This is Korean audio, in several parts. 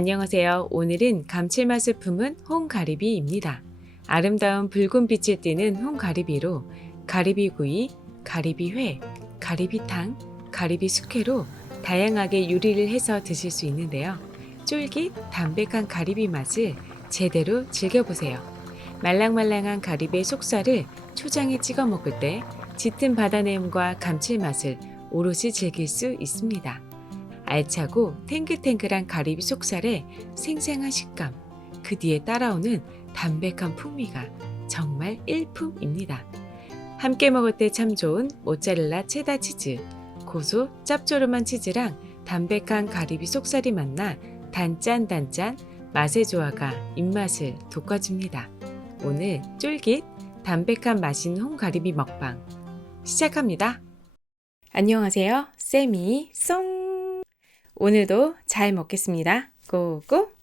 안녕하세요. 오늘은 감칠맛을 품은 홍가리비입니다. 아름다운 붉은 빛을 띠는 홍가리비로 가리비구이, 가리비회, 가리비탕, 가리비 숙회로 다양하게 요리를 해서 드실 수 있는데요. 쫄깃, 담백한 가리비 맛을 제대로 즐겨보세요. 말랑말랑한 가리비의 속살을 초장에 찍어 먹을 때 짙은 바다 내음과 감칠맛을 오롯이 즐길 수 있습니다. 알차고 탱글탱글한 가리비 속살에 생생한 식감, 그 뒤에 따라오는 담백한 풍미가 정말 일품입니다. 함께 먹을 때 참 좋은 모짜렐라 체다 치즈, 고소 짭조름한 치즈랑 담백한 가리비 속살이 만나 단짠단짠 맛의 조화가 입맛을 돋궈줍니다. 오늘 쫄깃 담백한 맛있는 홍가리비 먹방 시작합니다. 안녕하세요. 쌤이 송. 오늘도 잘 먹겠습니다. 고고.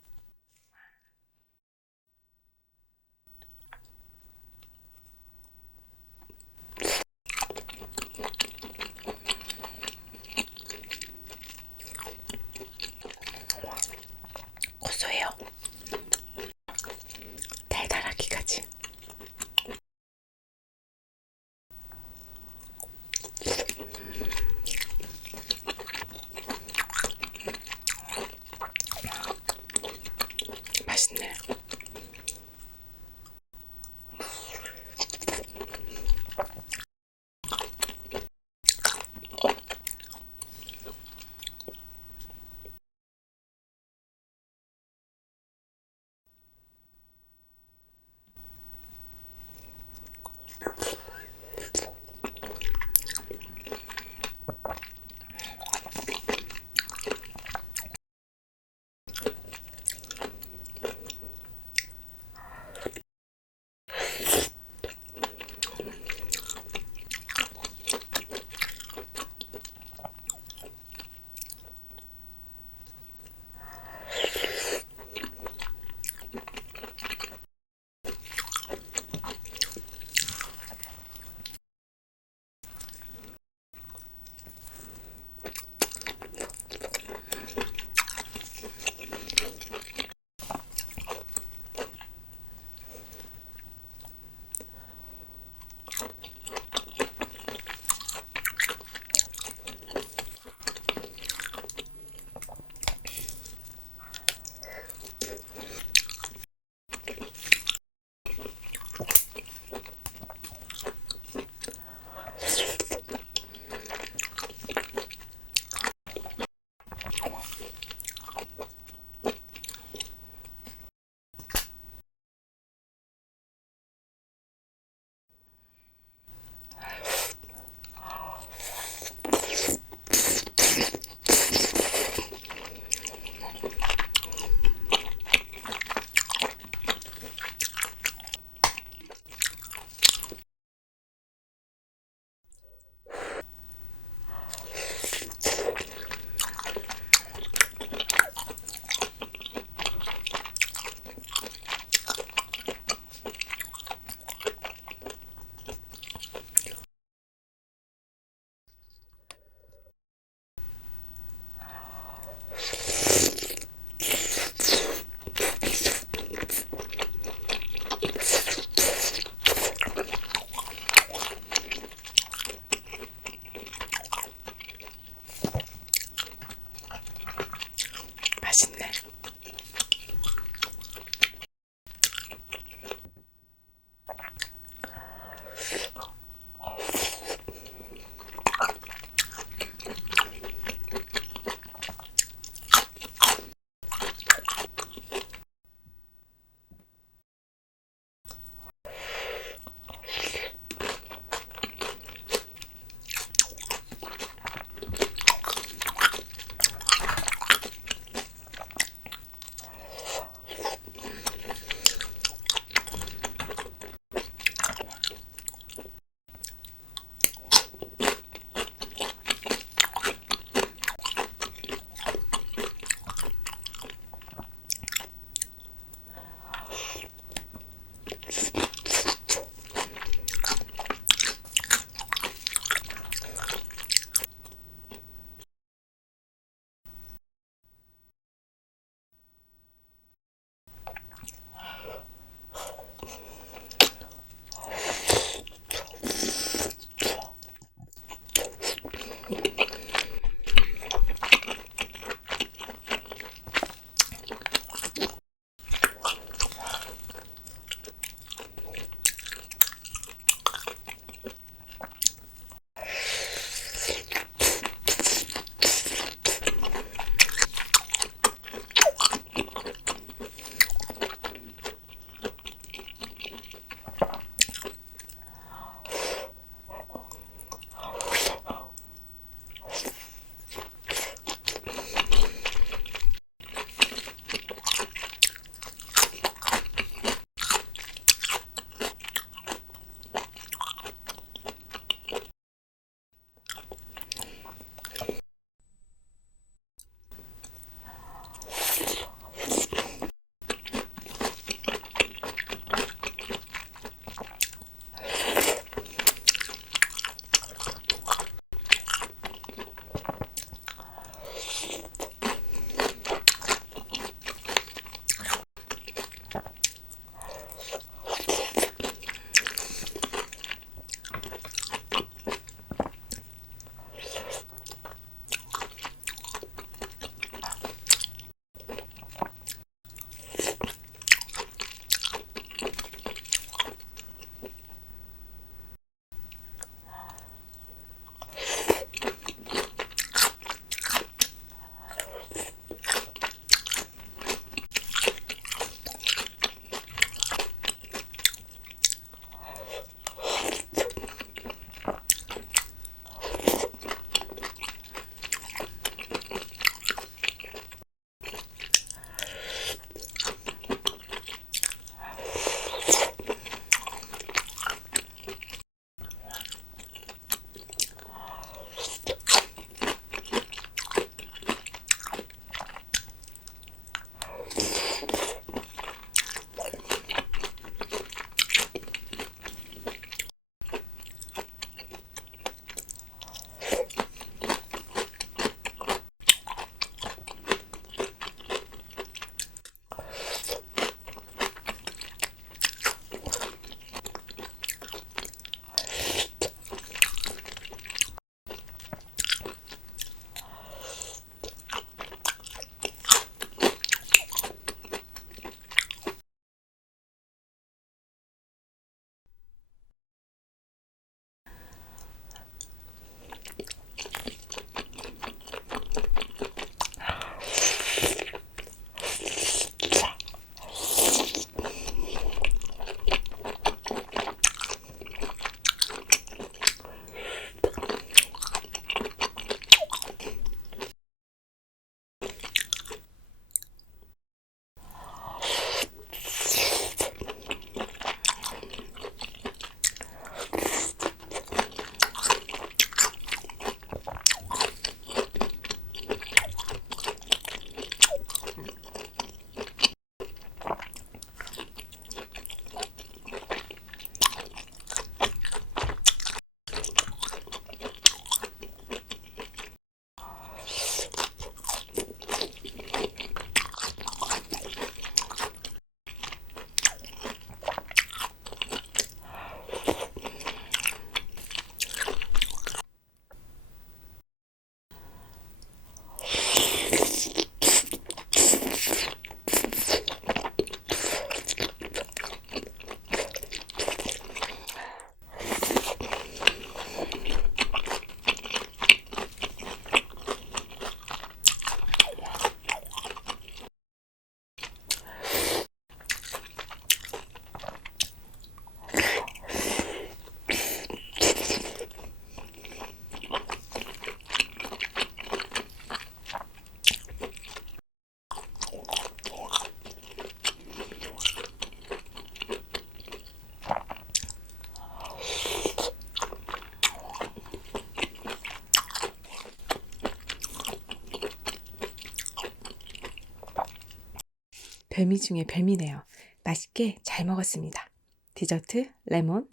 별미 중에 별미네요. 맛있게 잘 먹었습니다. 디저트 레몬.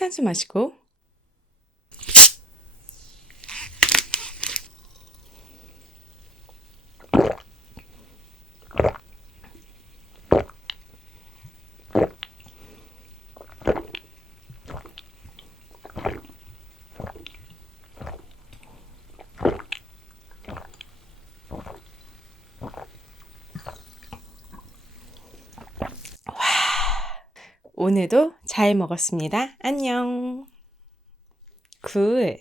탄산수 마시고. 오늘도 잘 먹었습니다. 안녕. 굿.